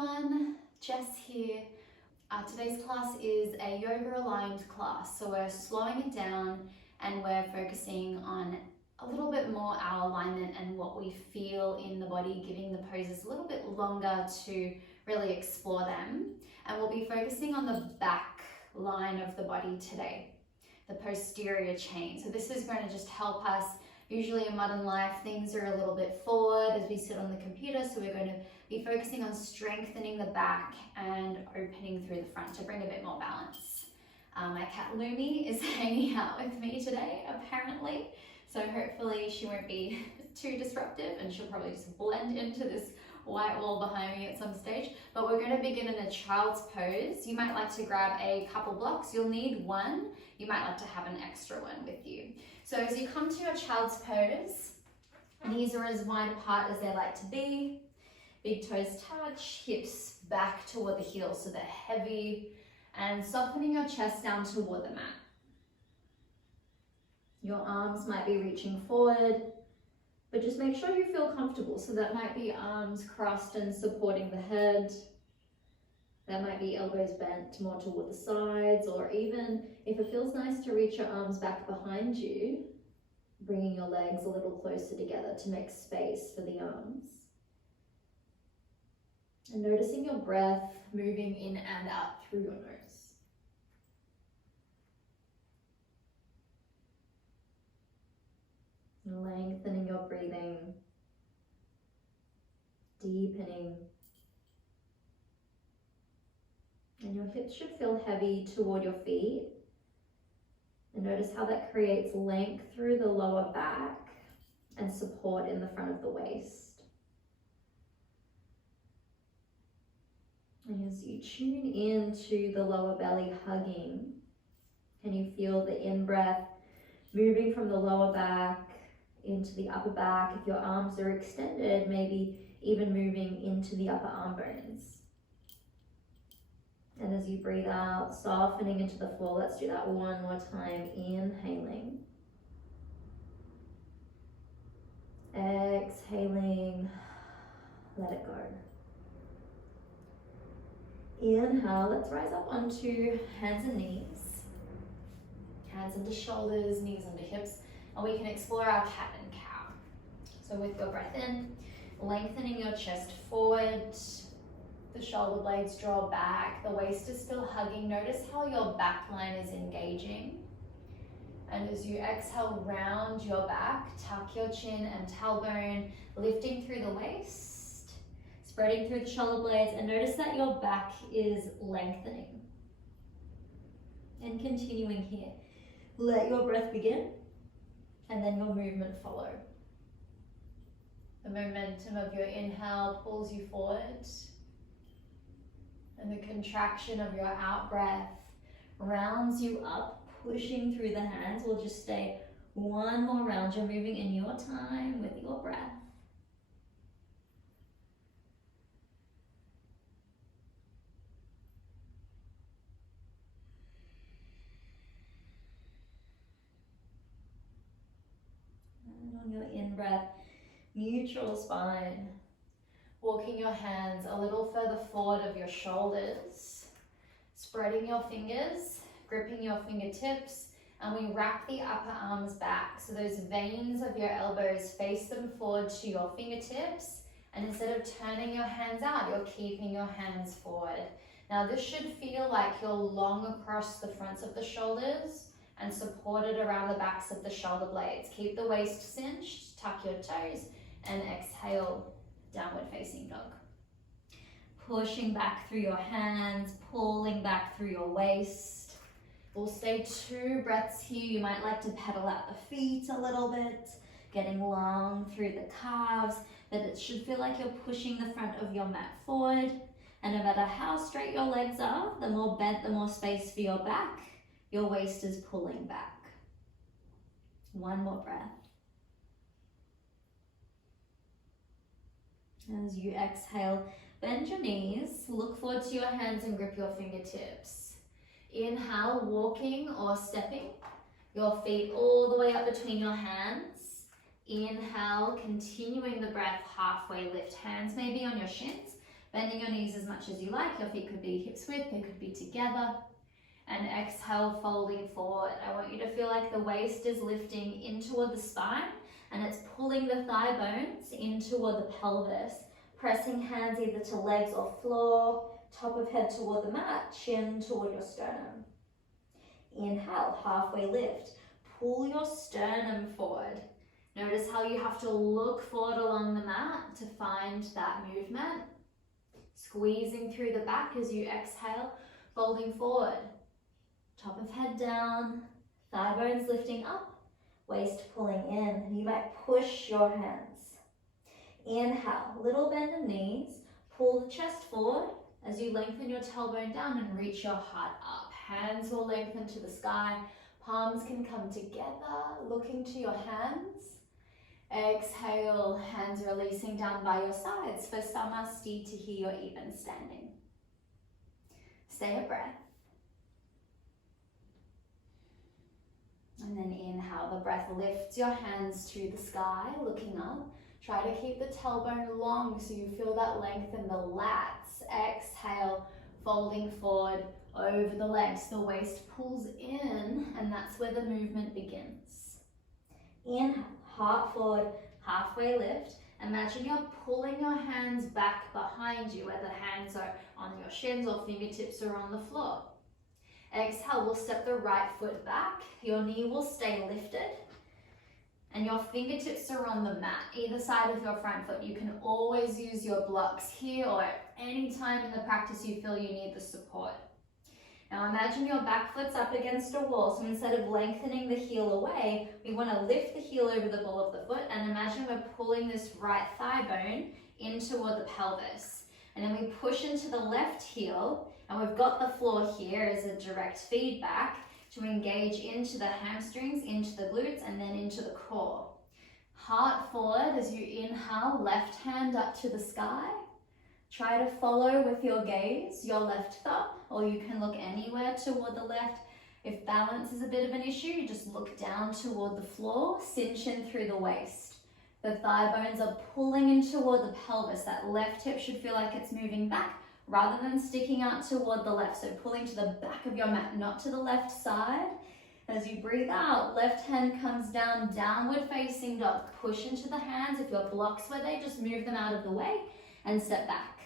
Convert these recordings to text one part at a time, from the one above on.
everyone, Jess here. Today's class is a yoga aligned class, so we're slowing it down and we're focusing on a little bit more our alignment and what we feel in the body, giving the poses a little bit longer to really explore them. And we'll be focusing on the back line of the body today, the posterior chain. So this is going to just help us. Usually in modern life, things are a little bit forward as we sit on the computer, so we're going to be focusing on strengthening the back and opening through the front to bring a bit more balance. My cat Lumi is hanging out with me today, apparently, so hopefully she won't be too disruptive and she'll probably just blend into this white wall behind me at some stage. But we're going to begin in a child's pose. You might like to grab a couple blocks. You'll need one. You might like to have an extra one with you. So as you come to your child's pose, knees are as wide apart as they like to be. Big toes touch, hips back toward the heels so they're heavy, and softening your chest down toward the mat. Your arms might be reaching forward, but just make sure you feel comfortable. So that might be arms crossed and supporting the head. That might be elbows bent more toward the sides, or even if it feels nice to reach your arms back behind you, bringing your legs a little closer together to make space for the arms. And noticing your breath moving in and out through your nose. Lengthening your breathing, deepening. And your hips should feel heavy toward your feet. And notice how that creates length through the lower back and support in the front of the waist. And as you tune into the lower belly hugging, can you feel the in-breath moving from the lower back into the upper back? If your arms are extended, maybe even moving into the upper arm bones. And as you breathe out, softening into the floor. Let's do that one more time. Inhaling. Exhaling. Let it go. Inhale. Let's rise up onto hands and knees. Hands into shoulders, knees into hips. And we can explore our cat and cow. So with your breath in, lengthening your chest forward. The shoulder blades draw back, the waist is still hugging. Notice how your back line is engaging. And as you exhale, round your back, tuck your chin and tailbone, lifting through the waist, spreading through the shoulder blades, and notice that your back is lengthening. And continuing here. Let your breath begin, and then your movement follow. The momentum of your inhale pulls you forward. And the contraction of your out breath rounds you up, pushing through the hands. We'll just stay one more round. You're moving in your time with your breath. And on your in-breath, neutral spine. Walking your hands a little further forward of your shoulders, spreading your fingers, gripping your fingertips, and we wrap the upper arms back. So those veins of your elbows, face them forward to your fingertips, and instead of turning your hands out, you're keeping your hands forward. Now this should feel like you're long across the fronts of the shoulders and supported around the backs of the shoulder blades. Keep the waist cinched, tuck your toes, and exhale. Downward facing dog. Pushing back through your hands, pulling back through your waist. We'll stay 2 breaths here. You might like to pedal out the feet a little bit, getting long through the calves, but it should feel like you're pushing the front of your mat forward. And no matter how straight your legs are, the more bent, the more space for your back. Your waist is pulling back. One more breath. As you exhale, bend your knees, look forward to your hands and grip your fingertips. Inhale, walking or stepping, your feet all the way up between your hands. Inhale, continuing the breath halfway lift. Hands maybe on your shins, Bending your knees as much as you like. Your feet could be hips width, they could be together. And exhale, folding forward. I want you to feel like the waist is lifting in toward the spine and it's pulling the thigh bones in toward the pelvis. Pressing hands either to legs or floor, top of head toward the mat, chin toward your sternum. Inhale, halfway lift. Pull your sternum forward. Notice how you have to look forward along the mat to find that movement. Squeezing through the back as you exhale, folding forward. Top of head down, thigh bones lifting up, waist pulling in. You might push your hands. Inhale, little bend in knees. Pull the chest forward as you lengthen your tailbone down and reach your heart up. Hands will lengthen to the sky. Palms can come together, looking to your hands. Exhale, hands releasing down by your sides for Samasthiti to hear your even standing. Stay a breath. And then inhale, the breath lifts your hands to the sky, looking up. Try to keep the tailbone long so you feel that length in the lats. Exhale, folding forward over the legs. The waist pulls in, and that's where the movement begins. Inhale, heart forward, halfway lift. Imagine you're pulling your hands back behind you, where the hands are on your shins or fingertips are on the floor. Exhale, we'll step the right foot back. Your knee will stay lifted. And your fingertips are on the mat, either side of your front foot. You can always use your blocks here or at any time in the practice you feel you need the support. Now imagine your back foot's up against a wall. So instead of lengthening the heel away, we want to lift the heel over the ball of the foot. And imagine we're pulling this right thigh bone in toward the pelvis. And then we push into the left heel. And we've got the floor here as a direct feedback to engage into the hamstrings, into the glutes, and then into the core. Heart forward as you inhale, left hand up to the sky. Try to follow with your gaze, your left thumb, or you can look anywhere toward the left. If balance is a bit of an issue, you just look down toward the floor, cinch in through the waist. The thigh bones are pulling in toward the pelvis. That left hip should feel like it's moving back, rather than sticking out toward the left. So pulling to the back of your mat, not to the left side. As you breathe out, left hand comes down, downward facing dog. Push into the hands. If your blocks were there, just move them out of the way and step back.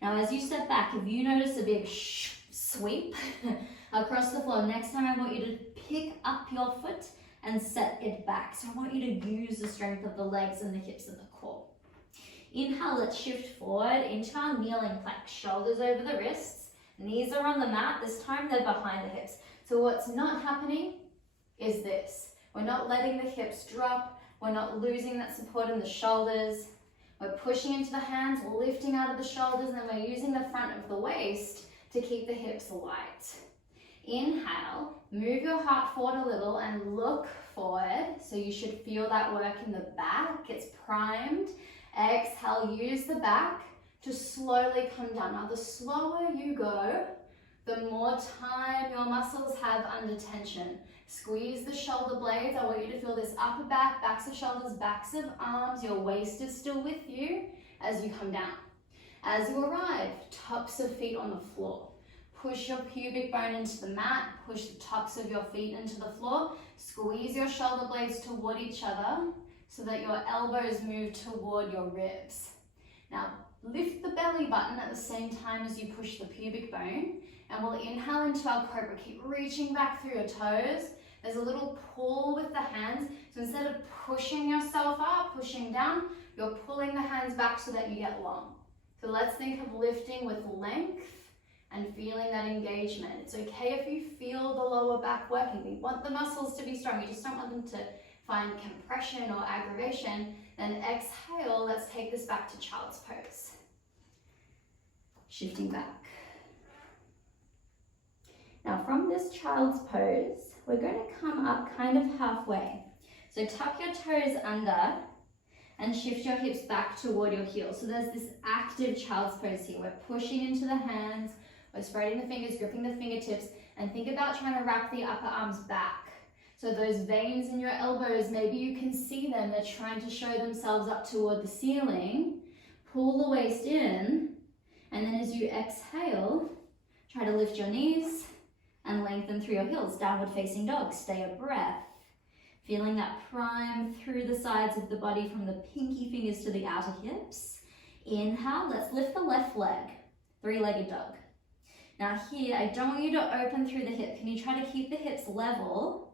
Now as you step back, if you notice a big sweep across the floor, next time I want you to pick up your foot and set it back. So I want you to use the strength of the legs and the hips and the core. Inhale, let's shift forward into our kneeling plank. Shoulders over the wrists, knees are on the mat. This time they're behind the hips. So what's not happening is this. We're not letting the hips drop. We're not losing that support in the shoulders. We're pushing into the hands, lifting out of the shoulders, and then we're using the front of the waist to keep the hips light. Inhale, move your heart forward a little and look forward. So you should feel that work in the back. It's primed. Exhale, use the back to slowly come down. Now the slower you go, the more time your muscles have under tension. Squeeze the shoulder blades. I want you to feel this upper back, backs of shoulders, backs of arms. Your waist is still with you as you come down. As you arrive, tops of feet on the floor. Push your pubic bone into the mat. Push the tops of your feet into the floor. Squeeze your shoulder blades toward each other so that your elbows move toward your ribs. Now, lift the belly button at the same time as you push the pubic bone, and we'll inhale into our cobra. Keep reaching back through your toes. There's a little pull with the hands. So instead of pushing yourself up, pushing down, you're pulling the hands back so that you get long. So let's think of lifting with length and feeling that engagement. It's okay if you feel the lower back working. We want the muscles to be strong. We just don't want them to find compression or aggravation. Then exhale, let's take this back to child's pose. Shifting back. Now from this child's pose, we're going to come up kind of halfway. So tuck your toes under and shift your hips back toward your heels. So there's this active child's pose here. We're pushing into the hands, we're spreading the fingers, gripping the fingertips, and think about trying to wrap the upper arms back. So those veins in your elbows, maybe you can see them. They're trying to show themselves up toward the ceiling. Pull the waist in And then as you exhale, try to lift your knees and lengthen through your heels. Downward facing dog, stay a breath. Feeling that prime through the sides of the body from the pinky fingers to the outer hips. Inhale, let's lift the left leg, three-legged dog. Now here, I don't want you to open through the hip. Can you try to keep the hips level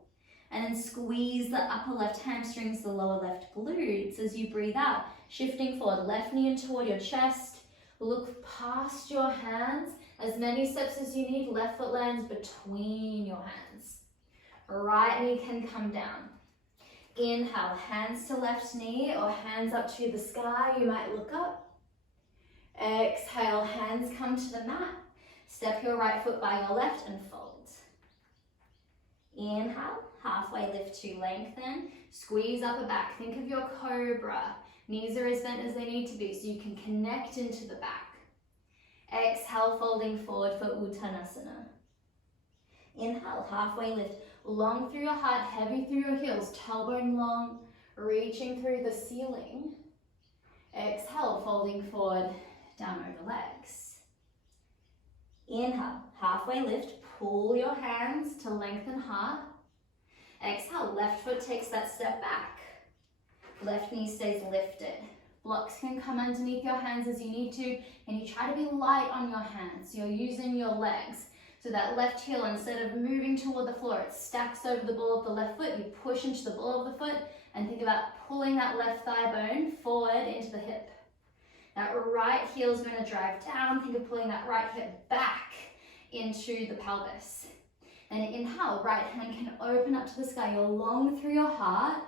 and then squeeze the upper left hamstrings, the lower left glutes as you breathe out. Shifting forward, left knee in toward your chest. Look past your hands. As many steps as you need, left foot lands between your hands. Right knee can come down. Inhale, hands to left knee or hands up to the sky. You might look up. Exhale, hands come to the mat. Step your right foot by your left and fold. Inhale, halfway lift to lengthen. Squeeze upper back. Think of your cobra. Knees are as bent as they need to be so you can connect into the back. Exhale, folding forward for Uttanasana. Inhale, halfway lift. Long through your heart, heavy through your heels, tailbone long, reaching through the ceiling. Exhale, folding forward, down over legs. Inhale, halfway lift, pull your hands to lengthen heart. Exhale, left foot takes that step back. Left knee stays lifted. Blocks can come underneath your hands as you need to, and you try to be light on your hands. You're using your legs. So that left heel, instead of moving toward the floor, it stacks over the ball of the left foot. You push into the ball of the foot and think about pulling that left thigh bone forward into the hip. That right heel is going to drive down. Think of pulling that right hip back into the pelvis. And inhale, right hand can open up to the sky. You're long through your heart.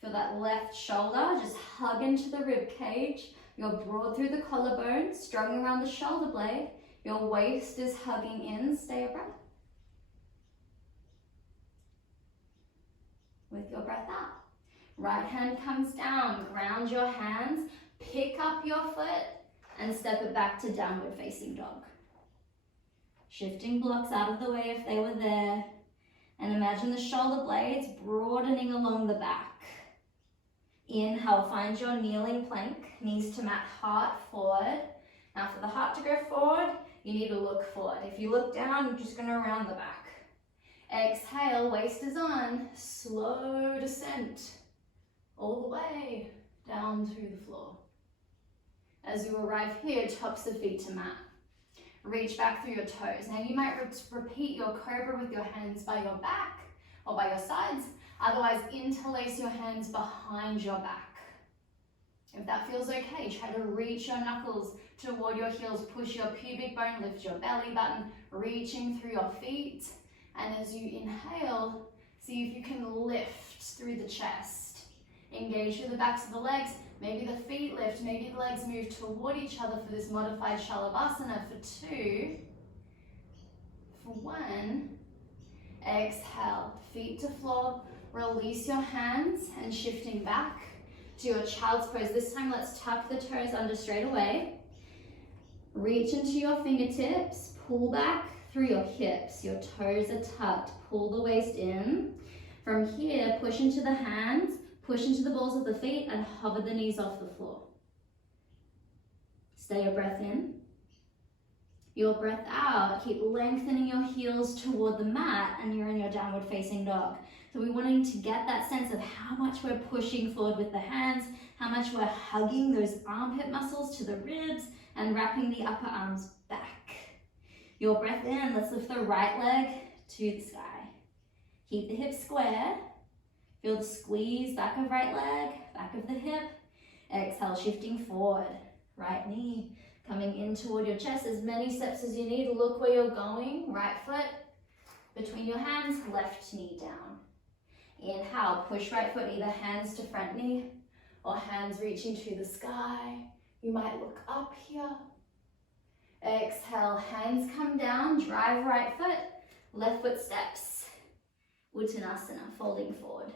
Feel that left shoulder just hug into the rib cage. You're broad through the collarbone, strong around the shoulder blade. Your waist is hugging in. Stay a breath. With your breath out. Right hand comes down. Ground your hands. Pick up your foot and step it back to downward facing dog. Shifting blocks out of the way if they were there. And imagine the shoulder blades broadening along the back. Inhale, find your kneeling plank. Knees to mat, heart forward. Now for the heart to go forward, you need to look forward. If you look down, you're just going to round the back. Exhale, waist is on. Slow descent all the way down through the floor. As you arrive here, tops of feet to mat. Reach back through your toes. Now you might repeat your cobra with your hands by your back or by your sides. Otherwise, interlace your hands behind your back. If that feels okay, try to reach your knuckles toward your heels. Push your pubic bone, lift your belly button, reaching through your feet. And as you inhale, see if you can lift through the chest. Engage through the backs of the legs. Maybe the feet lift, maybe the legs move toward each other for this modified Shalabhasana for 2. For 1, exhale, feet to floor, release your hands and shifting back to your child's pose. This time let's tuck the toes under straight away. Reach into your fingertips, pull back through your hips. Your toes are tucked, pull the waist in. From here, push into the hands, push into the balls of the feet and hover the knees off the floor. Stay your breath in. Your breath out, keep lengthening your heels toward the mat and you're in your downward facing dog. So we're wanting to get that sense of how much we're pushing forward with the hands, how much we're hugging those armpit muscles to the ribs and wrapping the upper arms back. Your breath in, let's lift the right leg to the sky. Keep the hips square. Feel the squeeze, back of right leg, back of the hip. Exhale, shifting forward. Right knee coming in toward your chest. As many steps as you need. Look where you're going. Right foot between your hands, left knee down. Inhale, push right foot, either hands to front knee or hands reaching to the sky. You might look up here. Exhale, hands come down, drive right foot, left foot steps. Uttanasana, folding forward.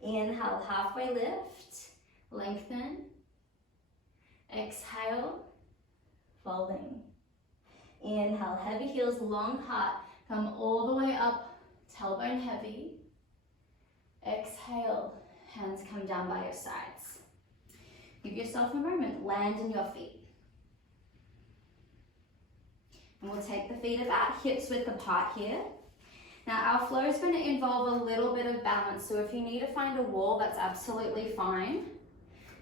Inhale, halfway lift, lengthen. Exhale, folding. Inhale, heavy heels, long heart, come all the way up, tailbone heavy. Exhale, hands come down by your sides. Give yourself a moment, land in your feet. And we'll take the feet about hips width apart here. Now our flow is going to involve a little bit of balance, so if you need to find a wall, that's absolutely fine.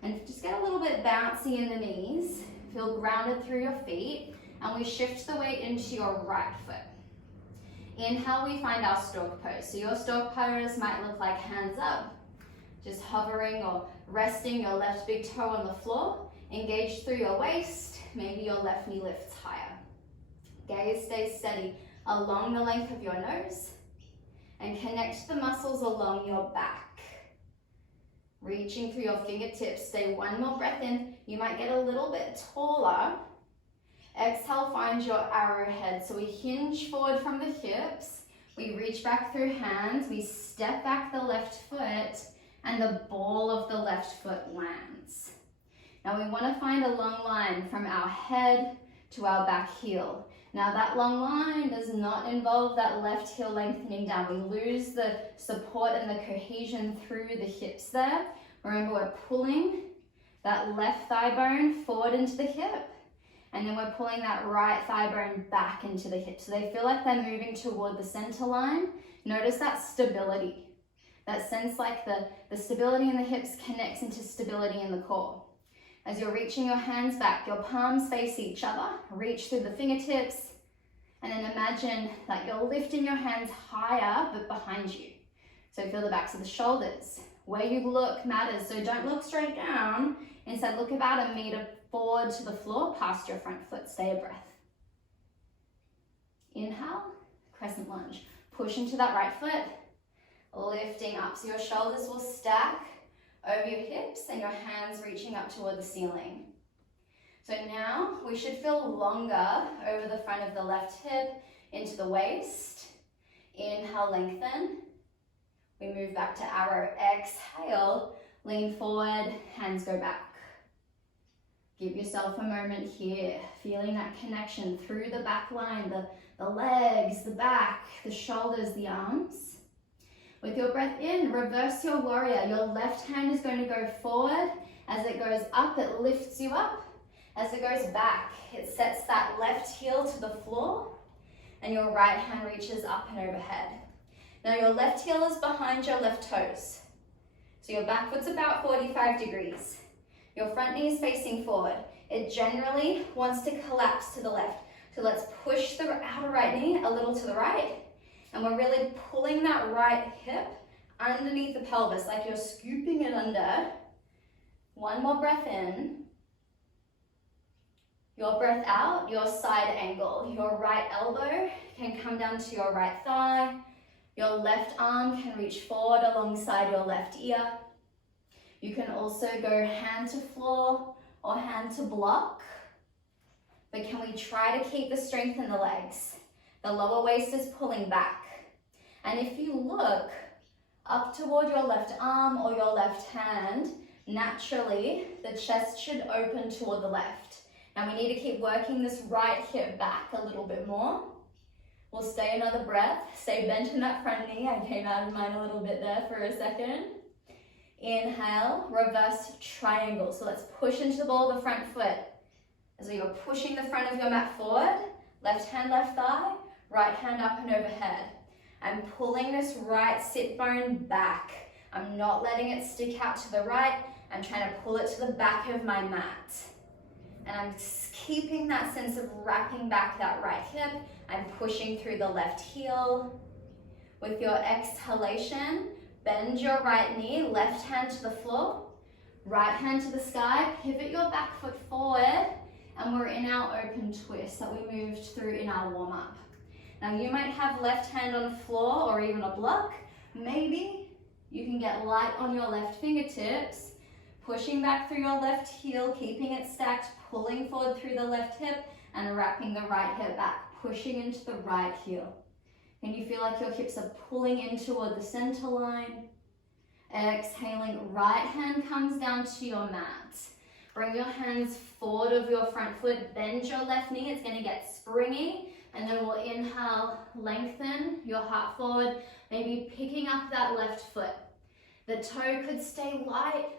And just get a little bit bouncy in the knees, feel grounded through your feet, and we shift the weight into your right foot. Inhale, we find our stork pose. So your stork pose might look like hands up, just hovering or resting your left big toe on the floor. Engage through your waist, maybe your left knee lifts higher. Gaze stays steady along the length of your nose, and connect the muscles along your back. Reaching through your fingertips, stay one more breath in. You might get a little bit taller. Exhale, find your arrowhead. So we hinge forward from the hips, we reach back through hands, we step back the left foot, and the ball of the left foot lands. Now we want to find a long line from our head to our back heel. Now that long line does not involve that left heel lengthening down. We lose the support and the cohesion through the hips there. Remember, we're pulling that left thigh bone forward into the hip, and then we're pulling that right thigh bone back into the hip. So they feel like they're moving toward the center line. Notice that stability. That sense like the stability in the hips connects into stability in the core. As you're reaching your hands back, your palms face each other. Reach through the fingertips, and then imagine that you're lifting your hands higher but behind you. So feel the backs of the shoulders. Where you look matters, so don't look straight down. Instead, look about 1 meter forward to the floor, past your front foot. Stay a breath. Inhale, crescent lunge. Push into that right foot, lifting up. So your shoulders will stack over your hips and your hands reaching up toward the ceiling. So now we should feel longer over the front of the left hip into the waist. Inhale, lengthen. We move back to arrow. Exhale, lean forward, hands go back. Give yourself a moment here, feeling that connection through the back line, the legs, the back, the shoulders, the arms. With your breath in, reverse your warrior. Your left hand is going to go forward. As it goes up, it lifts you up. As it goes back, it sets that left heel to the floor, and your right hand reaches up and overhead. Now your left heel is behind your left toes. So your back foot's about 45 degrees. Your front knee is facing forward. It generally wants to collapse to the left. So let's push the outer right knee a little to the right. And we're really pulling that right hip underneath the pelvis, like you're scooping it under. One more breath in. Your breath out, your side angle. Your right elbow can come down to your right thigh. Your left arm can reach forward alongside your left ear. You can also go hand to floor or hand to block. But can we try to keep the strength in the legs? The lower waist is pulling back. And if you look up toward your left arm or your left hand, naturally the chest should open toward the left. Now we need to keep working this right hip back a little bit more. We'll stay another breath. Stay bent in that front knee. I came out of mine a little bit there for a second. Inhale, reverse triangle. So let's push into the ball of the front foot. As you're pushing the front of your mat forward, left hand, left thigh, right hand up and overhead. I'm pulling this right sit bone back. I'm not letting it stick out to the right. I'm trying to pull it to the back of my mat. And I'm keeping that sense of wrapping back that right hip. I'm pushing through the left heel. With your exhalation, bend your right knee, left hand to the floor, right hand to the sky, pivot your back foot forward, and we're in our open twist that we moved through in our warm-up. Now you might have left hand on the floor or even a block. Maybe you can get light on your left fingertips, pushing back through your left heel, keeping it stacked, pulling forward through the left hip and wrapping the right hip back, pushing into the right heel. Can you feel like your hips are pulling in toward the center line? Exhaling, right hand comes down to your mat. Bring your hands forward of your front foot, bend your left knee, it's gonna get springy, and then we'll inhale, lengthen your heart forward, maybe picking up that left foot. The toe could stay light,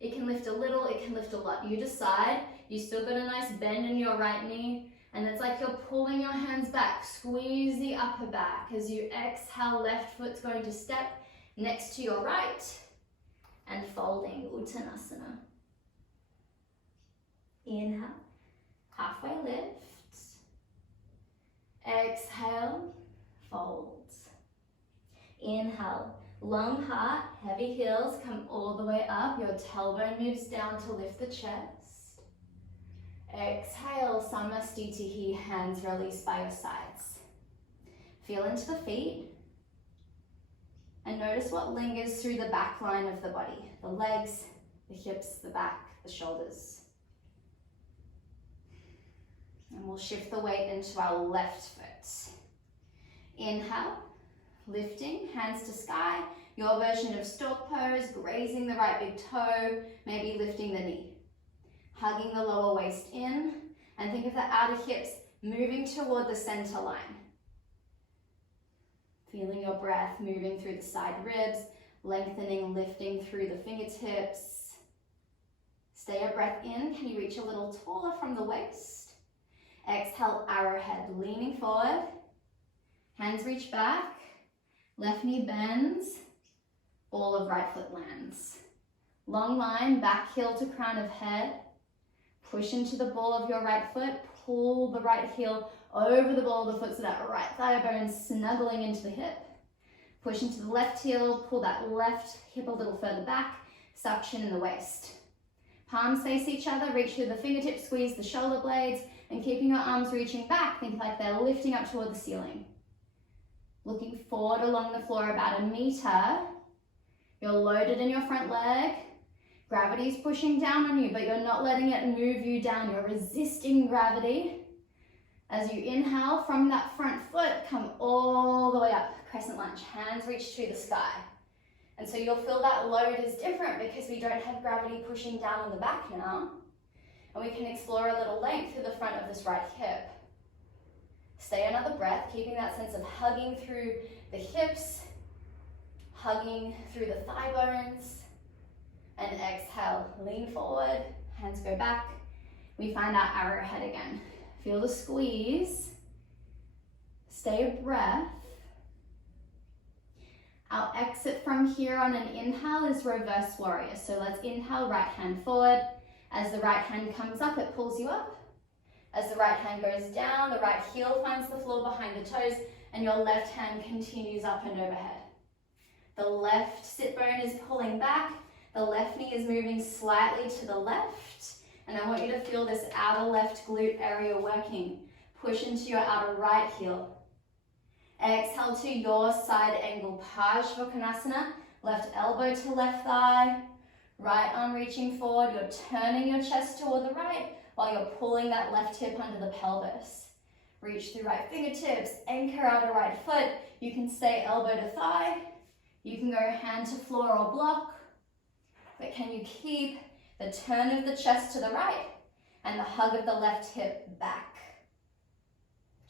it can lift a little, it can lift a lot. You decide. You still got a nice bend in your right knee, And it's like you're pulling your hands back, squeeze the upper back. As you exhale, left foot's going to step next to your right and folding Uttanasana. Inhale, halfway lift. Exhale, fold. Inhale, long heart, heavy heels, come all the way up. Your tailbone moves down to lift the chest. Exhale, Samastitihi, hands release by your sides. Feel into the feet and notice what lingers through the back line of the body. The legs, the hips, the back, the shoulders. And we'll shift the weight into our left foot. Inhale, lifting, hands to sky. Your version of stork pose, grazing the right big toe, maybe lifting the knee. Hugging the lower waist in, and think of the outer hips moving toward the center line. Feeling your breath moving through the side ribs, lengthening, lifting through the fingertips. Stay a breath in. Can you reach a little taller from the waist? Exhale, arrowhead, leaning forward. Hands reach back. Left knee bends. Ball of right foot lands. Long line, back heel to crown of head. Push into the ball of your right foot. Pull the right heel over the ball of the foot so that right thigh bone snuggling into the hip. Push into the left heel, pull that left hip a little further back, suction in the waist. Palms face each other, reach through the fingertips, squeeze the shoulder blades, and keeping your arms reaching back, think like they're lifting up toward the ceiling. Looking forward along the floor about 1 meter. You're loaded in your front leg. Gravity's pushing down on you, but you're not letting it move you down. You're resisting gravity. As you inhale from that front foot, come all the way up. Crescent lunge, hands reach to the sky. And so you'll feel that load is different because we don't have gravity pushing down on the back now. And we can explore a little length through the front of this right hip. Stay another breath, keeping that sense of hugging through the hips, hugging through the thigh bones. And exhale, lean forward, hands go back. We find our arrowhead again. Feel the squeeze. Stay a breath. Our exit from here on an inhale is reverse warrior. So let's inhale, right hand forward. As the right hand comes up, it pulls you up. As the right hand goes down, the right heel finds the floor behind the toes, and your left hand continues up and overhead. The left sit bone is pulling back. The left knee is moving slightly to the left. And I want you to feel this outer left glute area working. Push into your outer right heel. Exhale to your side angle, Parsvakonasana. Left elbow to left thigh. Right arm reaching forward. You're turning your chest toward the right while you're pulling that left hip under the pelvis. Reach through right fingertips, anchor out a right foot. You can stay elbow to thigh. You can go hand to floor or block. But can you keep the turn of the chest to the right and the hug of the left hip back?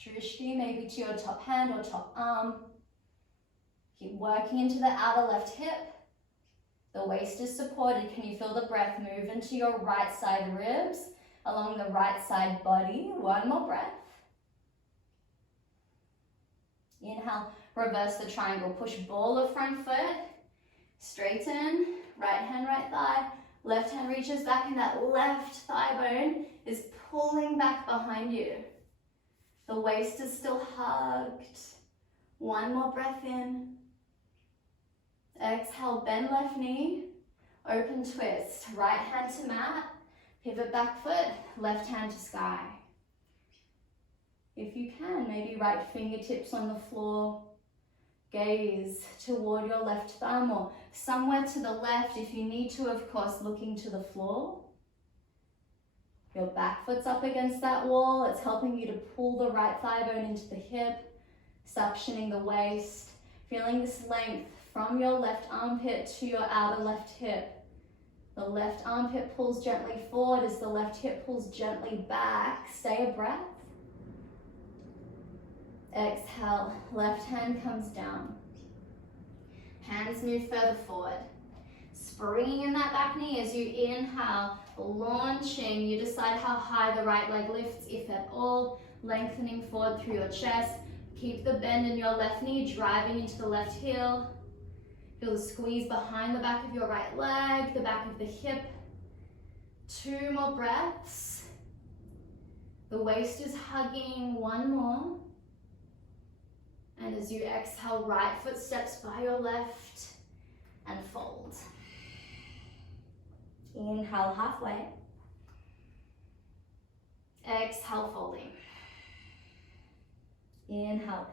Drishti maybe to your top hand or top arm. Keep working into the outer left hip. The waist is supported. Can you feel the breath move into your right side ribs along the right side body? One more breath. Inhale, reverse the triangle. Push ball of front foot. Straighten, right hand, right thigh. Left hand reaches back and that left thigh bone is pulling back behind you. The waist is still hugged. One more breath in. Exhale, bend left knee. Open twist. Right hand to mat. Pivot back foot. Left hand to sky. If you can, maybe right fingertips on the floor. Gaze toward your left thumb or somewhere to the left if you need to, of course, looking to the floor. Your back foot's up against that wall. It's helping you to pull the right thigh bone into the hip, suctioning the waist, feeling this length from your left armpit to your outer left hip. The left armpit pulls gently forward as the left hip pulls gently back. Stay a breath. Exhale, left hand comes down. Hands move further forward. Springing in that back knee as you inhale, launching. You decide how high the right leg lifts, if at all. lengthening forward through your chest. Keep the bend in your left knee, driving into the left heel. Feel the squeeze behind the back of your right leg, the back of the hip. 2 more breaths. The waist is hugging, 1 more. And as you exhale, right foot steps by your left and fold. Inhale, halfway. Exhale, folding. Inhale,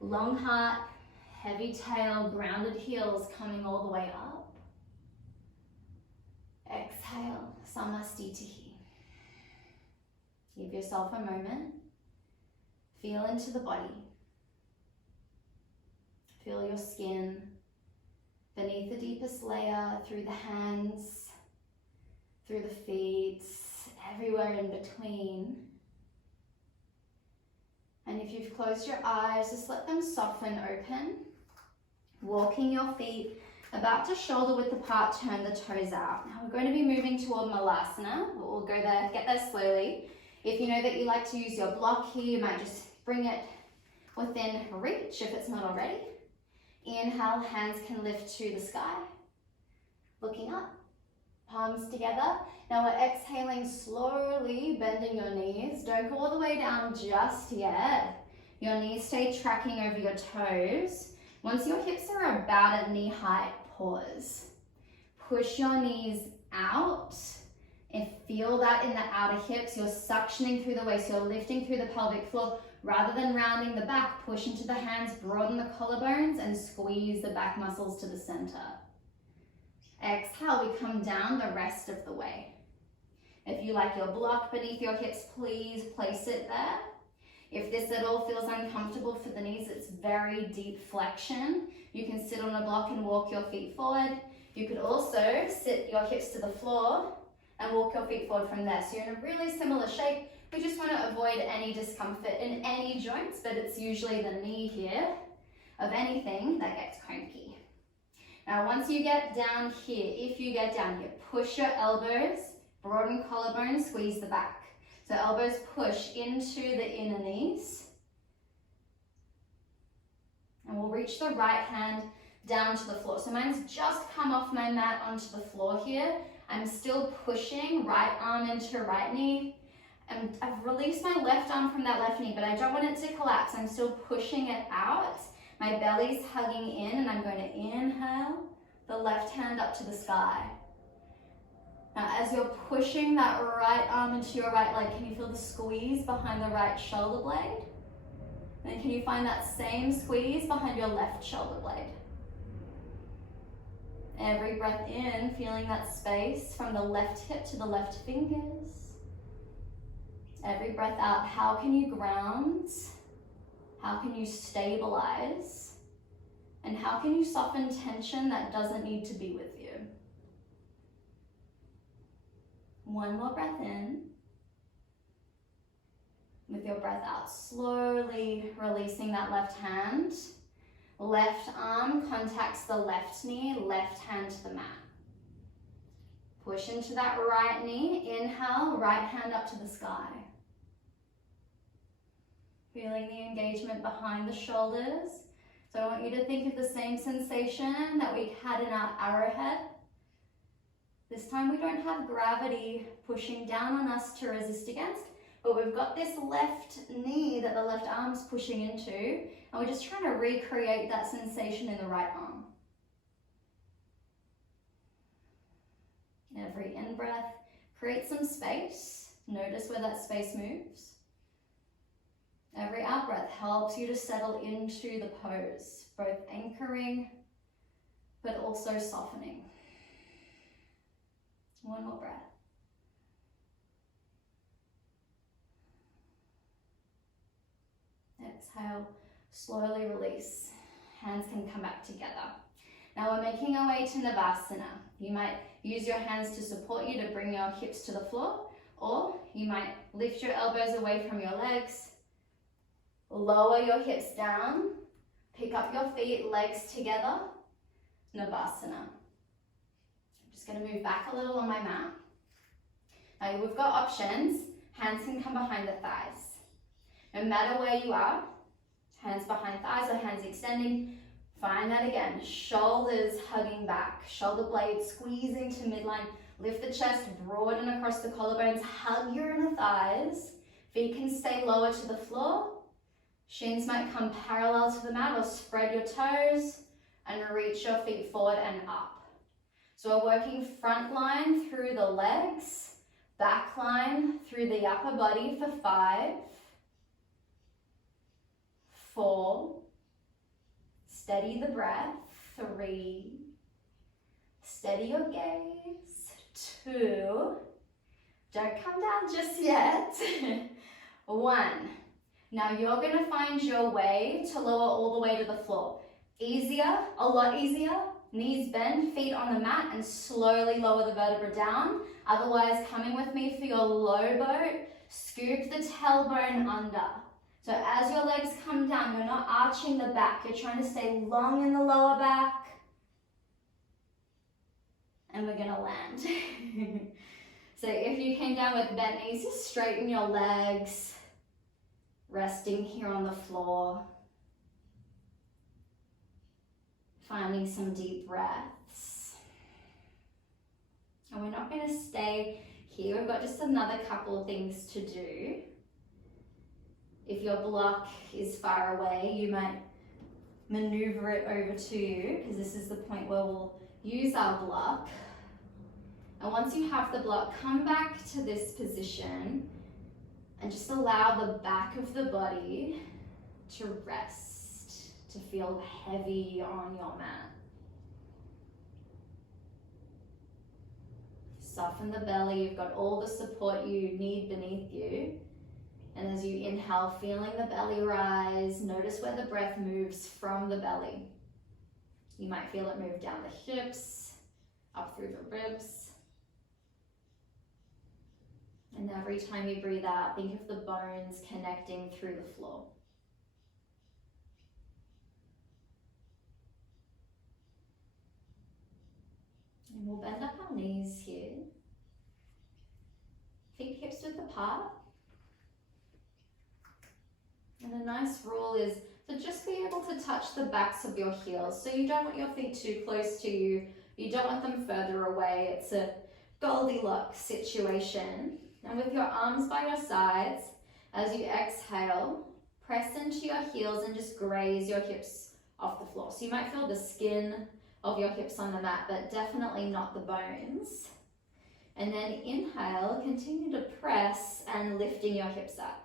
long heart. Heavy tail, grounded heels coming all the way up. Exhale, Samastitihi. Give yourself a moment. Feel into the body. Feel your skin beneath the deepest layer, through the hands, through the feet, everywhere in between. And if you've closed your eyes, just let them soften open. Walking your feet about to shoulder width apart, turn the toes out. Now we're going to be moving toward Malasana. We'll go there, get there slowly. If you know that you like to use your block here, you might just bring it within reach if it's not already. Inhale, hands can lift to the sky. Looking up, palms together. Now we're exhaling slowly, bending your knees. Don't go all the way down just yet. Your knees stay tracking over your toes. Once your hips are about at knee height, pause. Push your knees out and feel that in the outer hips. You're suctioning through the waist, you're lifting through the pelvic floor. Rather than rounding the back, push into the hands, broaden the collarbones and squeeze the back muscles to the center. Exhale, we come down the rest of the way. If you like your block beneath your hips, please place it there. If this at all feels uncomfortable for the knees, it's very deep flexion. You can sit on a block and walk your feet forward. You could also sit your hips to the floor and walk your feet forward from there. So you're in a really similar shape. We just want to avoid any discomfort in any joints, but it's usually the knee here of anything that gets cranky. Now, once you get down here, if you get down here, push your elbows, broaden collarbone, squeeze the back. So elbows push into the inner knees. And we'll reach the right hand down to the floor. So mine's just come off my mat onto the floor here. I'm still pushing right arm into right knee. And I've released my left arm from that left knee, but I don't want it to collapse. I'm still pushing it out. My belly's hugging in, and I'm going to inhale the left hand up to the sky. Now, as you're pushing that right arm into your right leg, can you feel the squeeze behind the right shoulder blade? And then can you find that same squeeze behind your left shoulder blade? Every breath in, feeling that space from the left hip to the left fingers. Every breath out, how can you ground? How can you stabilize? And how can you soften tension that doesn't need to be with you? One more breath in. With your breath out, slowly releasing that left hand. Left arm contacts the left knee, left hand to the mat. Push into that right knee. Inhale, right hand up to the sky. Feeling the engagement behind the shoulders. So I want you to think of the same sensation that we had in our arrowhead. This time we don't have gravity pushing down on us to resist against, but we've got this left knee that the left arm's pushing into, and we're just trying to recreate that sensation in the right arm. Every in-breath, create some space. Notice where that space moves. Every out-breath helps you to settle into the pose, both anchoring, but also softening. One more breath. Exhale, slowly release. Hands can come back together. Now we're making our way to Navasana. You might use your hands to support you to bring your hips to the floor, or you might lift your elbows away from your legs, lower your hips down, pick up your feet, legs together, Navasana. Going to move back a little on my mat. Now we've got options. Hands can come behind the thighs. No matter where you are, hands behind thighs or hands extending, find that again. Shoulders hugging back, shoulder blades squeezing to midline. Lift the chest, broaden across the collarbones, hug your inner thighs. Feet can stay lower to the floor. Shins might come parallel to the mat or spread your toes and reach your feet forward and up. So we're working front line through the legs, back line through the upper body for 5, 4, steady the breath, 3, steady your gaze, 2, don't come down just yet, 1. Now you're going to find your way to lower all the way to the floor. Easier, a lot easier. Knees bend, feet on the mat, and slowly lower the vertebra down. Otherwise, coming with me for your low boat, scoop the tailbone under. So as your legs come down, you're not arching the back. You're trying to stay long in the lower back. And we're going to land. So if you came down with bent knees, just straighten your legs. Resting here on the floor. Finding some deep breaths. And we're not going to stay here. We've got just another couple of things to do. If your block is far away, you might maneuver it over to you, because this is the point where we'll use our block. And once you have the block, come back to this position and just allow the back of the body to rest. To feel heavy on your mat. Soften the belly, you've got all the support you need beneath you. And as you inhale, feeling the belly rise, notice where the breath moves from the belly. You might feel it move down the hips, up through the ribs. And every time you breathe out, think of the bones connecting through the floor. And we'll bend up our knees here. Feet hips width apart. And a nice rule is to just be able to touch the backs of your heels. So you don't want your feet too close to you. You don't want them further away. It's a Goldilocks situation. And with your arms by your sides, as you exhale, press into your heels and just graze your hips off the floor. So you might feel the skin of your hips on the mat, but definitely not the bones. And then inhale, continue to press and lifting your hips up.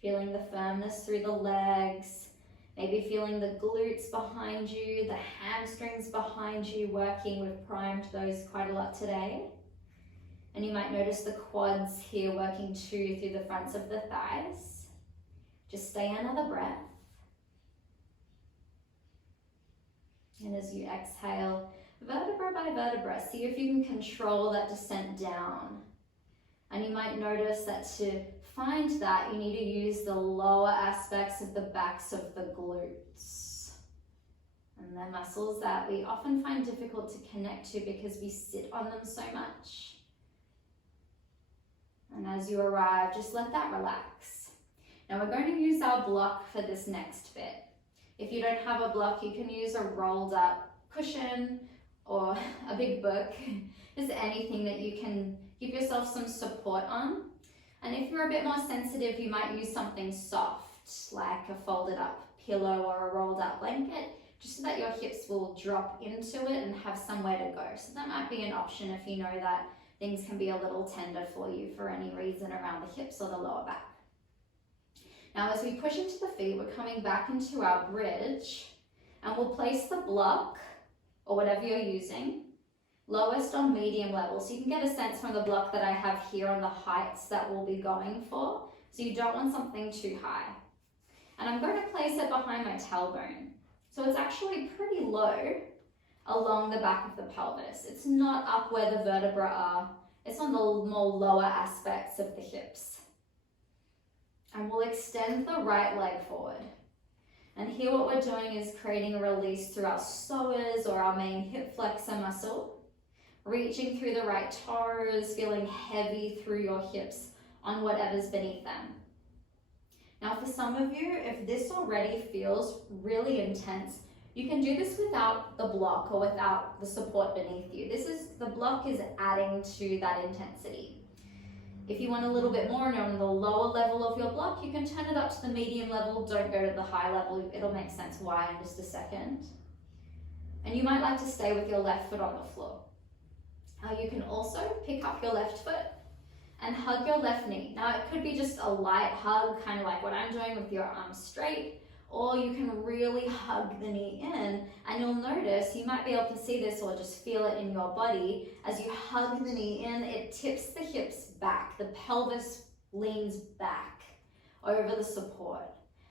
Feeling the firmness through the legs, maybe feeling the glutes behind you, the hamstrings behind you working. We've primed those quite a lot today. And you might notice the quads here working too through the fronts of the thighs. Just stay another breath. And as you exhale, vertebra by vertebra, see if you can control that descent down. And you might notice that to find that, you need to use the lower aspects of the backs of the glutes. And they're muscles that we often find difficult to connect to because we sit on them so much. And as you arrive, just let that relax. Now we're going to use our block for this next bit. If you don't have a block, you can use a rolled up cushion or a big book. Just anything that you can give yourself some support on. And if you're a bit more sensitive, you might use something soft, like a folded up pillow or a rolled up blanket, just so that your hips will drop into it and have somewhere to go. So that might be an option if you know that things can be a little tender for you for any reason around the hips or the lower back. Now as we push into the feet, we're coming back into our bridge, and we'll place the block, or whatever you're using, lowest on medium level. So you can get a sense from the block that I have here on the heights that we'll be going for. So you don't want something too high. And I'm going to place it behind my tailbone. So it's actually pretty low along the back of the pelvis. It's not up where the vertebrae are. It's on the more lower aspects of the hips. And we'll extend the right leg forward. And here what we're doing is creating a release through our psoas or our main hip flexor muscle. Reaching through the right toes, feeling heavy through your hips on whatever's beneath them. Now for some of you, if this already feels really intense, you can do this without the block or without the support beneath you. The block is adding to that intensity. If you want a little bit more and you're on the lower level of your block, you can turn it up to the medium level. Don't go to the high level. It'll make sense why in just a second. And you might like to stay with your left foot on the floor. You can also pick up your left foot and hug your left knee. Now it could be just a light hug, kind of like what I'm doing with your arms straight, or you can really hug the knee in, and you'll notice, you might be able to see this or just feel it in your body, as you hug the knee in, it tips the hips back, the pelvis leans back over the support.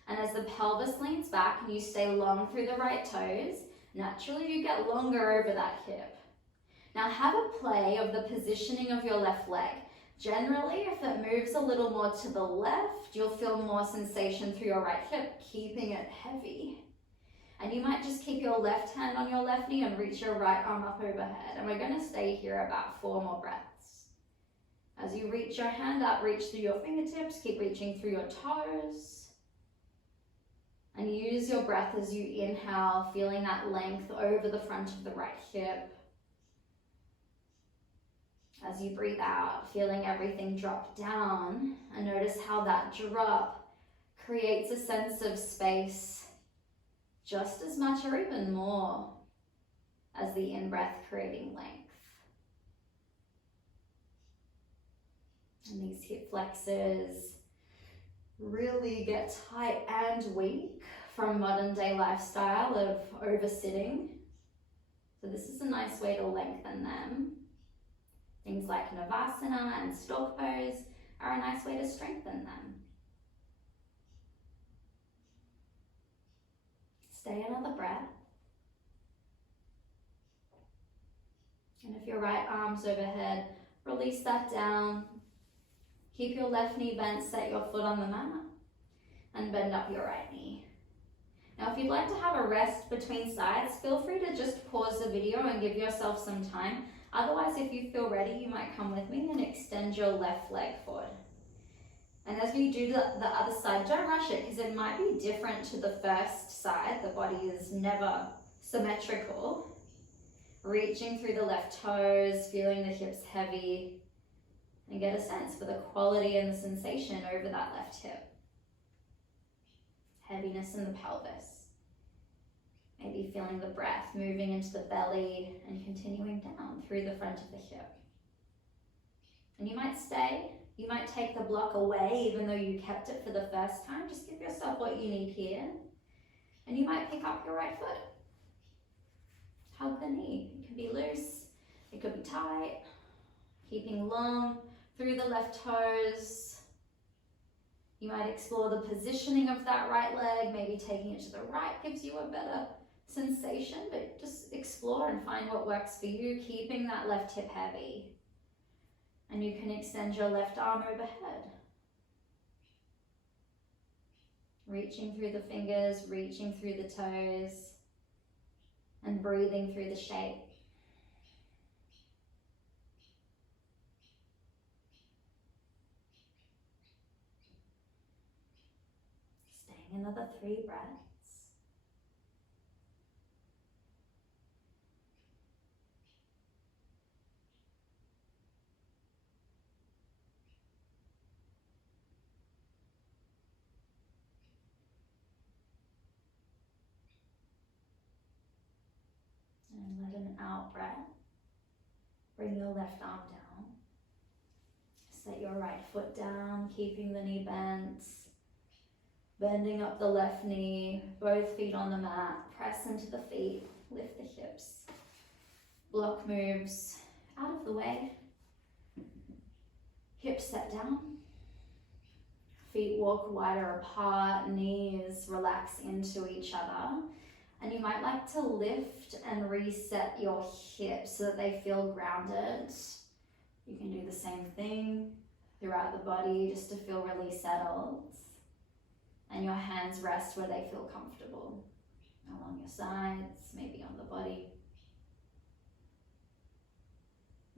And as the pelvis leans back and you stay long through the right toes, naturally you get longer over that hip. Now have a play of the positioning of your left leg. Generally, if it moves a little more to the left, you'll feel more sensation through your right hip, keeping it heavy. And you might just keep your left hand on your left knee and reach your right arm up overhead. And we're going to stay here about 4 more breaths. As you reach your hand up, reach through your fingertips, keep reaching through your toes. And use your breath as you inhale, feeling that length over the front of the right hip. As you breathe out, feeling everything drop down, and notice how that drop creates a sense of space just as much or even more as the in-breath creating length. And these hip flexors really get tight and weak from modern day lifestyle of oversitting. So this is a nice way to lengthen them. Things like Navasana and Stork Pose are a nice way to strengthen them. Stay another breath. And if your right arm's overhead, release that down. Keep your left knee bent, set your foot on the mat, and bend up your right knee. Now, if you'd like to have a rest between sides, feel free to just pause the video and give yourself some time. Otherwise, if you feel ready, you might come with me and extend your left leg forward. And as we do the other side, don't rush it because it might be different to the first side. The body is never symmetrical. Reaching through the left toes, feeling the hips heavy, and get a sense for the quality and the sensation over that left hip. Heaviness in the pelvis. Maybe feeling the breath moving into the belly and continuing down through the front of the hip. And you might stay, you might take the block away even though you kept it for the first time. Just give yourself what you need here. And you might pick up your right foot. Hug the knee. It could be loose, it could be tight. Keeping long through the left toes. You might explore the positioning of that right leg, maybe taking it to the right gives you a better sensation, but just explore and find what works for you, keeping that left hip heavy. And you can extend your left arm overhead. Reaching through the fingers, reaching through the toes, and breathing through the shape. Staying another 3 breaths. And let an out breath. Bring your left arm down. Set your right foot down, keeping the knee bent. Bending up the left knee, both feet on the mat. Press into the feet, lift the hips. Block moves out of the way. Hips set down. Feet walk wider apart, knees relax into each other. And you might like to lift and reset your hips so that they feel grounded. You can do the same thing throughout the body just to feel really settled. And your hands rest where they feel comfortable. Along your sides, maybe on the body.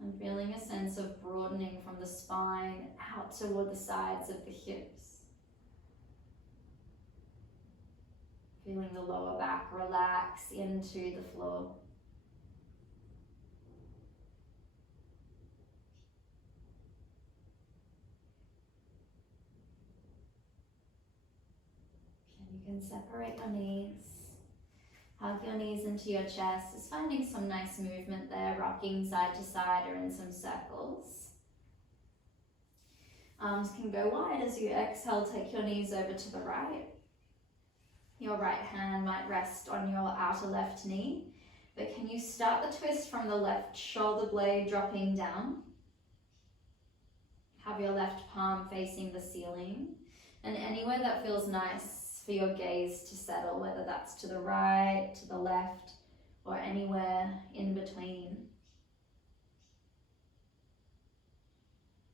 And feeling a sense of broad broadening from the spine out toward the sides of the hips. Feeling the lower back relax into the floor. And you can separate your knees. Hug your knees into your chest, just finding some nice movement there, rocking side to side or in some circles. Arms can go wide as you exhale, take your knees over to the right. Your right hand might rest on your outer left knee, but can you start the twist from the left shoulder blade dropping down? Have your left palm facing the ceiling, and anywhere that feels nice for your gaze to settle, whether that's to the right, to the left, or anywhere in between.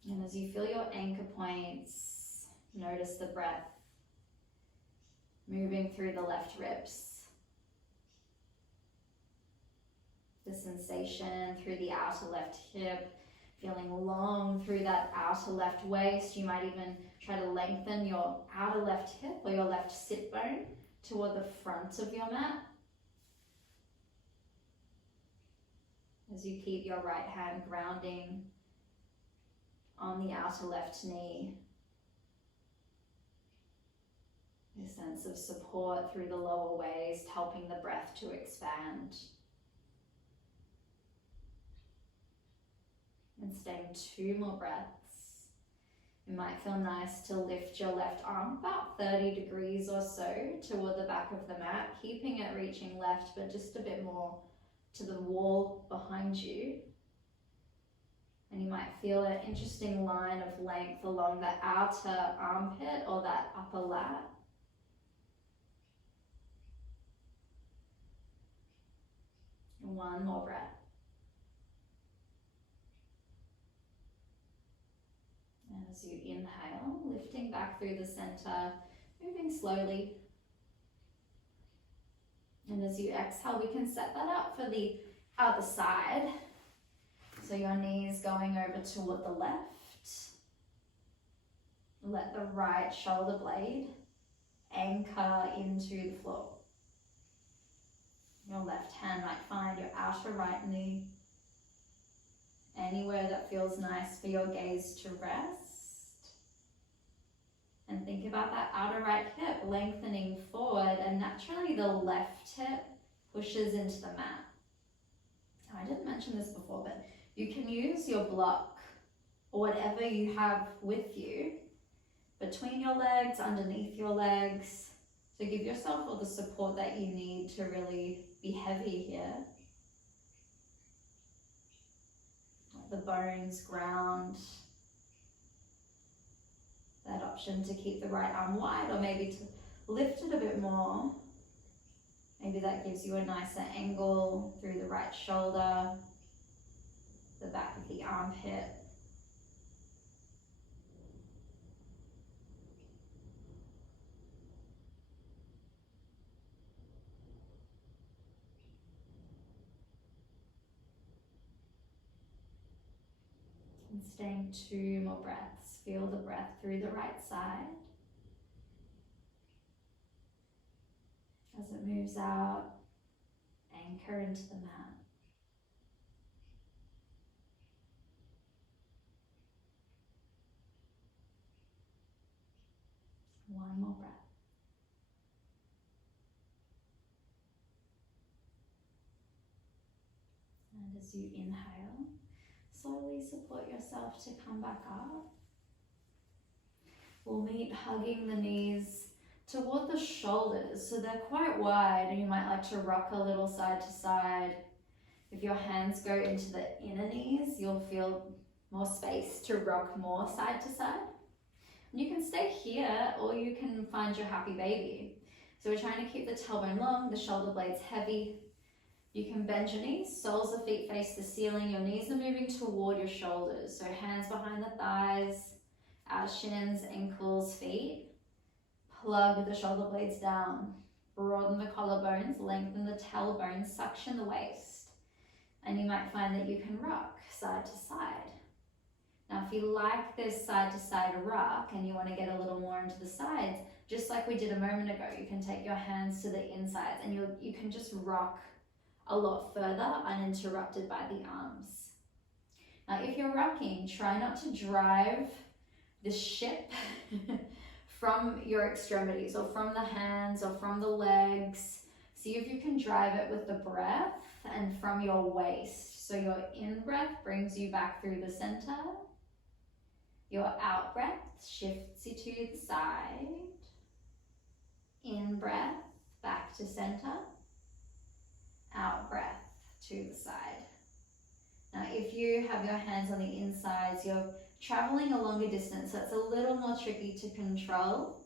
And as you feel your anchor points, notice the breath moving through the left ribs. The sensation through the outer left hip, feeling long through that outer left waist. You might even try to lengthen your outer left hip or your left sit bone toward the front of your mat. As you keep your right hand grounding on the outer left knee. A sense of support through the lower waist, helping the breath to expand. And staying 2 more breaths. It might feel nice to lift your left arm about 30 degrees or so toward the back of the mat, keeping it reaching left, but just a bit more to the wall behind you. And you might feel an interesting line of length along the outer armpit or that upper lat. And 1 more breath. And as you inhale, lifting back through the center, moving slowly. And as you exhale, we can set that up for the other side. So your knees going over toward the left. Let the right shoulder blade anchor into the floor. Your left hand might find your outer right knee. Anywhere that feels nice for your gaze to rest. And think about that outer right hip lengthening forward, and naturally the left hip pushes into the mat. Now, I didn't mention this before, but you can use your block or whatever you have with you between your legs, underneath your legs, to give yourself all the support that you need to really be heavy here. Let the bones ground. That option to keep the right arm wide, or maybe to lift it a bit more. Maybe that gives you a nicer angle through the right shoulder, the back of the armpit. And staying 2 more breaths. Feel the breath through the right side. As it moves out, anchor into the mat. One more breath. And as you inhale, slowly support yourself to come back up. We'll meet hugging the knees toward the shoulders, so they're quite wide, and you might like to rock a little side to side. If your hands go into the inner knees, you'll feel more space to rock more side to side. And you can stay here, or you can find your happy baby. So we're trying to keep the tailbone long, the shoulder blades heavy. You can bend your knees, soles of feet face the ceiling, your knees are moving toward your shoulders. So hands behind the thighs, our shins, ankles, feet. Plug the shoulder blades down, broaden the collarbones, lengthen the tailbone, suction the waist. And you might find that you can rock side to side. Now, if you like this side to side rock and you want to get a little more into the sides, just like we did a moment ago, you can take your hands to the insides and you can just rock a lot further uninterrupted by the arms. Now, if you're rocking, try not to drive the ship from your extremities or from the hands or from the legs. See if you can drive it with the breath and from your waist. So your in breath brings you back through the center. Your out breath shifts you to the side. In breath, back to center. Out breath to the side. Now, if you have your hands on the insides, you're traveling a longer distance, so it's a little more tricky to control.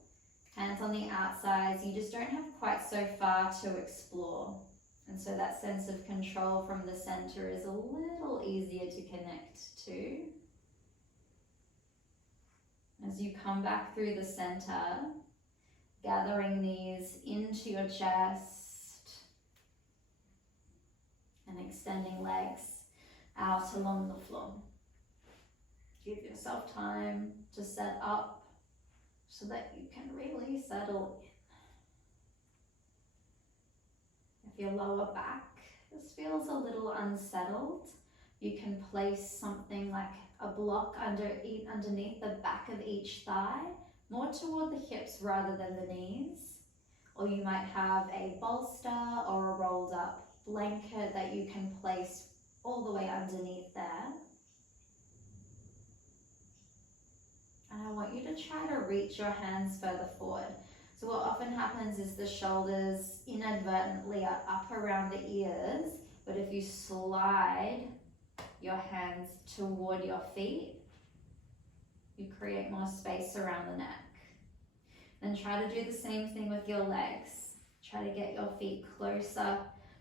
Hands on the outsides, you just don't have quite so far to explore. And so that sense of control from the center is a little easier to connect to. As you come back through the center, gathering knees into your chest and extending legs out along the floor. Give yourself time to set up so that you can really settle in. If your lower back, this feels a little unsettled, you can place something like a block underneath the back of each thigh, more toward the hips rather than the knees. Or you might have a bolster or a rolled up blanket that you can place all the way underneath there. And I want you to try to reach your hands further forward. So what often happens is the shoulders inadvertently are up around the ears, but if you slide your hands toward your feet, you create more space around the neck. Then try to do the same thing with your legs. Try to get your feet closer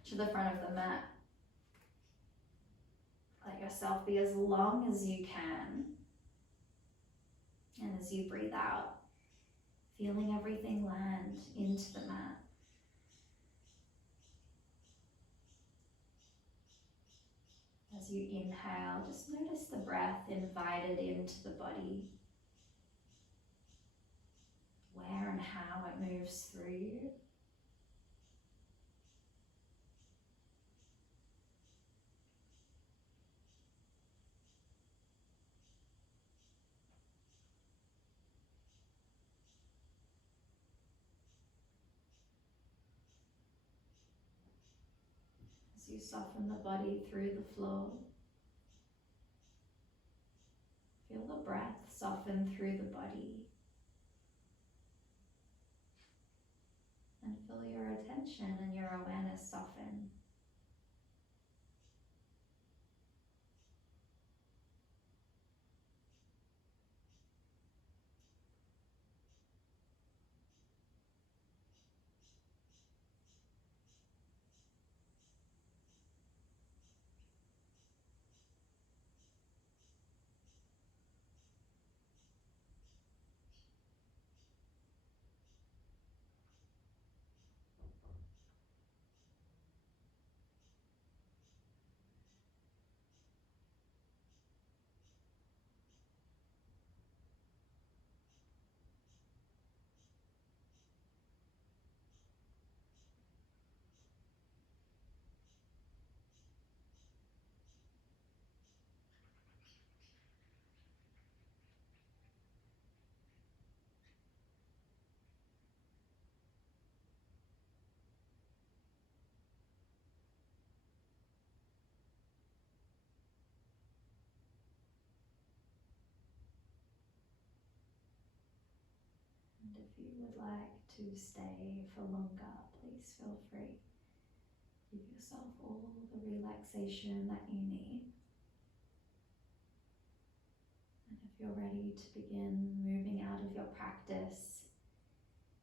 to the front of the mat. Let yourself be as long as you can. And as you breathe out, feeling everything land into the mat. As you inhale, just notice the breath invited into the body. Where and how it moves through you. As you soften the body through the floor, feel the breath soften through the body. And feel your attention and your awareness soften. And if you would like to stay for longer, please feel free. Give yourself all the relaxation that you need. And if you're ready to begin moving out of your practice,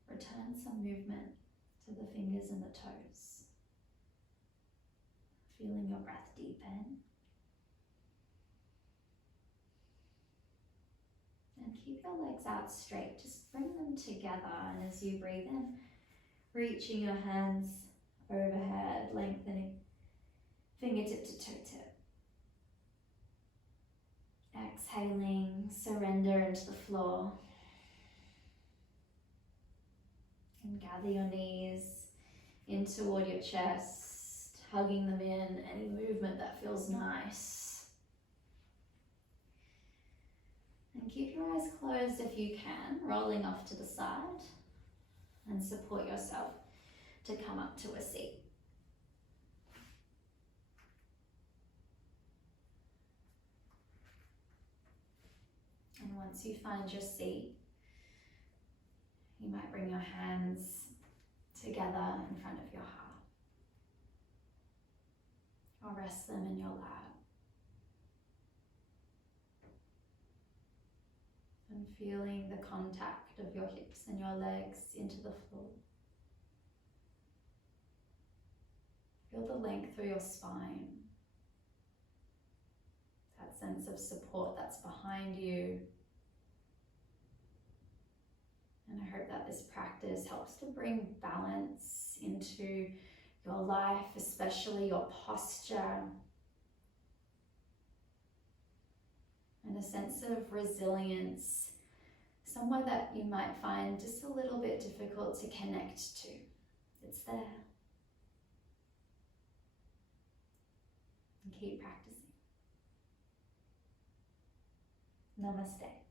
return some movement to the fingers and the toes. Feeling your breath deepen. And keep your legs out straight, just bring them together, and as you breathe in, reaching your hands overhead, lengthening fingertip to toe tip. Exhale. exhaling, surrender into the floor. And gather your knees in toward your chest, hugging them in, any movement that feels nice. And keep your eyes closed if you can, rolling off to the side, and support yourself to come up to a seat. And once you find your seat, you might bring your hands together in front of your heart, or rest them in your lap. And feeling the contact of your hips and your legs into the floor. Feel the length through your spine. That sense of support that's behind you. And I hope that this practice helps to bring balance into your life, especially your posture, and a sense of resilience, somewhere that you might find just a little bit difficult to connect to. It's there. And keep practicing. Namaste.